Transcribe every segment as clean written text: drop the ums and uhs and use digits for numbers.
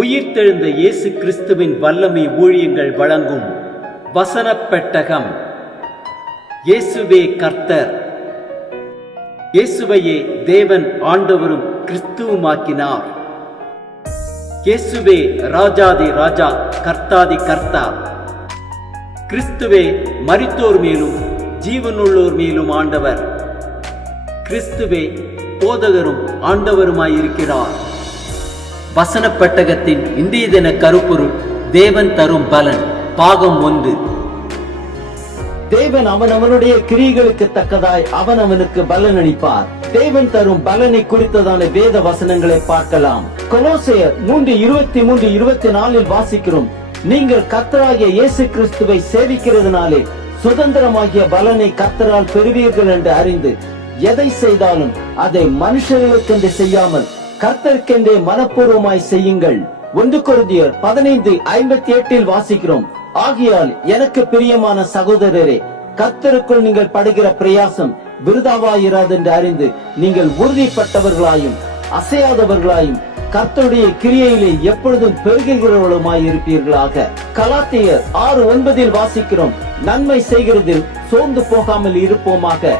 உயிர்த்தெழுந்த இயேசு கிறிஸ்துவின் வல்லமை ஊழியங்கள் வழங்கும் வசனப் பெட்டகம். இயேசுவே கர்த்தர். இயேசுவையே தேவன் ஆண்டவரும் கிறிஸ்துவுமாக்கினார். இயேசுவே ராஜாதி ராஜா, கர்த்தாதி கர்த்தா. கிறிஸ்துவே மரித்தோர் மேலும் ஜீவனுள்ளோர் மேலும் ஆண்டவர். கிறிஸ்துவே போதகரும் ஆண்டவருமாயிருக்கிறார். வசனப் பெட்டகத்தின் இந்திய தின கருப்பொருள் தேவன் தரும் பலன். பாகம் 1. தேவன் அவனவனுடைய கிரியைகளுக்கு தக்கதாய் அவனவனுக்கு பலன் அளிப்பார். தேவன் தரும் பலனை குறித்ததான வேத வசனங்களை பார்க்கலாம். கொலோசையர் 3:23-24 வாசிக்கிறோம். நீங்கள் கர்த்தராகிய இயேசு கிறிஸ்துவை சேவிக்கிறதுனாலே சுதந்திரமாகிய பலனை கர்த்தரால் பெறுவீர்கள் என்று அறிந்து எதை செய்தாலும் அதை மனுஷர்களுக்கென்று செய்யாமல் கர்த்தருக்கென்றே மனப்பூர்வமாய் செய்யுங்கள். 1 கொரிந்தியர் 15:58 வாசிக்கிறோம். ஆகையால் எனக்கு பிரியமான சகோதரரே, கர்த்தருக்குள் நீங்கள் படுகிற பிரயாசம் விருதாவாயிராது என்று அறிந்து நீங்கள் உறுதிப்பட்டவர்களாயும் அசையாதவர்களாயும் கர்த்தருடைய கிரியையிலே எப்பொழுதும் பெருகுகிறவர்களுமாய் இருப்பீர்களாக. கலாத்தியர் 6:9 வாசிக்கிறோம். நன்மை செய்கிறதில் சோர்ந்து போகாமல் இருப்போமாக.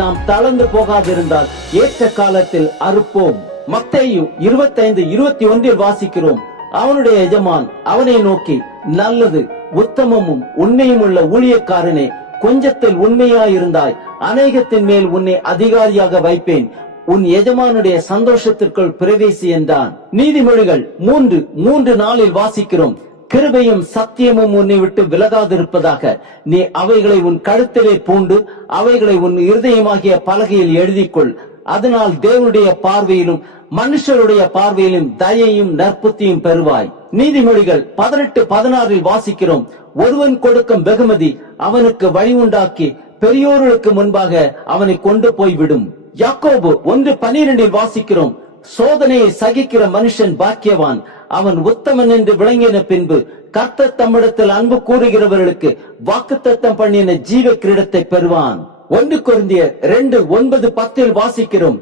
நாம் தளர்ந்து போகாதிருந்தால் ஏற்ற காலத்தில் அறுப்போம். மத்தேயு 25:21 வாசிக்கிறோம். அவனுடைய எஜமான் அவனை நோக்கி, நல்லது உத்தமமும் உண்மையும் உள்ள ஊழியக்காரனே, கொஞ்சத்தில் உண்மையாயிருந்தாய், அநேகத்தின் மேல் உன்னை அதிகாரியாக வைப்பேன், உன் எஜமானுடைய சந்தோஷத்திற்குள் பிரவேசி என்றான். நீதிமொழிகள் 3:4 வாசிக்கிறோம். கிருபையும் சத்தியமும் உன்னை விட்டு விலகாதிருப்பதாக. நீ அவைகளை உன் கழுத்திலே பூண்டு அவைகளை உன் இருதயமாகிய பலகையில் எழுதிக்கொள். அதனால் தேவனுடைய பார்வையிலும் மனுஷருடைய பார்வையிலும் தயையும் நற்புத்தியும் பெறுவாய். நீதிமொழிகள் 18:16 வாசிக்கிறோம். ஒருவன் கொடுக்கும் வெகுமதி அவனுக்கு வழி உண்டாக்கி பெரியோர்களுக்கு முன்பாக அவனை கொண்டு போய்விடும். யாக்கோபு 1:12 வாசிக்கிறோம். சோதனையை சகிக்கிற மனுஷன் பாக்கியவான், அவன் உத்தமன் என்று விளங்கின பின்பு கர்த்தர் தம்மிடத்தில் அன்பு கூறுகிறவர்களுக்கு வாக்குத்தத்தம் பண்ணின ஜீவ கிரீடத்தை பெறுவான். 1 கொரிந்தியர் 2:9-10 வாசிக்கிறோம்.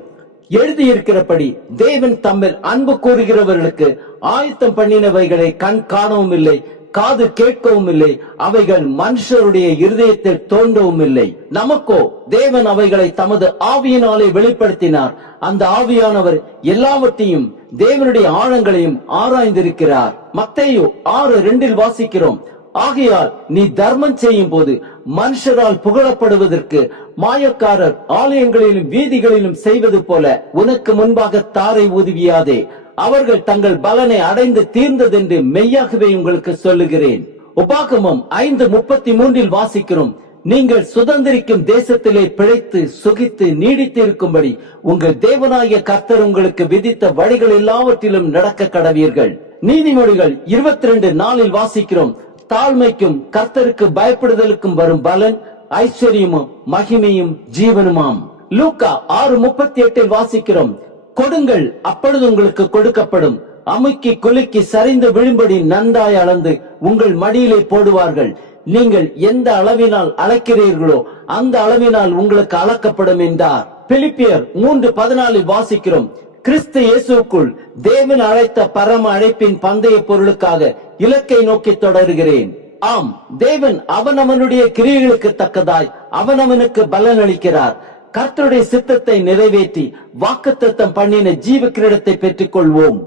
எழுதியிருக்கிறபடி தேவன் தம்மில் அன்பு கூறுகிறவர்களுக்கு ஆயத்தம் பண்ணினவைகளை கண் காணவும் இல்லை, காது கேட்கவும் இல்லை, அவைகள் மனுஷருடைய இருதயத்தில் தோன்றவும் இல்லை. நமக்கோ தேவன் அவைகளை தமது ஆவியினாலே வெளிப்படுத்தினார். அந்த ஆவியானவர் எல்லாவற்றையும் தேவனுடைய ஆழங்களையும் ஆராய்ந்திருக்கிறார். மத்தேயு 6:2 வாசிக்கிறோம். ஆகையால் நீ தர்மம் செய்யும் போது மனுஷரால் புகழப்படுவதற்கு மாயக்காரர் ஆலயங்களிலும் வீதிகளிலும் செய்வது போல உனக்கு முன்பாக தாரை ஊதுவியாதே. அவர்கள் தங்கள் பலனை அடைந்து தீர்ந்ததென்று மெய்யாகவே உங்களுக்கு சொல்லுகிறேன். உபாகமம் 5:33 வாசிக்கிறோம். நீங்கள் சுதந்திரிக்கும் தேசத்திலே பிழைத்து சுகித்து நீடித்து இருக்கும்படி உங்கள் தேவனாகிய கர்த்தர் உங்களுக்கு விதித்த வழிகள் எல்லாவற்றிலும் நடக்க கடவீர்கள். நீதிமொழிகள் 22:4 வாசிக்கிறோம். தாழ்மைக்கும் கர்த்தருக்கு பயப்படுதலுக்கும் வரும் பலன் ஐஸ்வர்யமும் மகிமையும் ஜீவனுமாம். லூக்கா 6:38 வாசிக்கிறோம். கொடுங்கள், அப்பொழுது உங்களுக்கு கொடுக்கப்படும், அமுக்கி குலுக்கி சரிந்து விழும்படி நன்றாய் அளந்து உங்கள் மடியிலே போடுவார்கள். நீங்கள் எந்த அளவினால் அளக்கிறீர்களோ அந்த அளவினால் உங்களுக்கு அளக்கப்படும் என்றார். பிலிப்பியர் 3:14 வாசிக்கிறோம். கிறிஸ்து இயேசுக்குள் தேவன் அழைத்த பரம அழைப்பின் பந்தய பொருளுக்காக இலக்கை நோக்கி தொடர்கிறேன். ஆம், தேவன் அவனவனுடைய கிரியைகளுக்கு தக்கதாய் அவனவனுக்கு பலன் அளிக்கிறார். கர்த்தருடைய சித்தத்தை நிறைவேற்றி வாக்குத்தத்தம் பண்ணின ஜீவ கிரீடத்தை பெற்றுக் கொள்வோம்.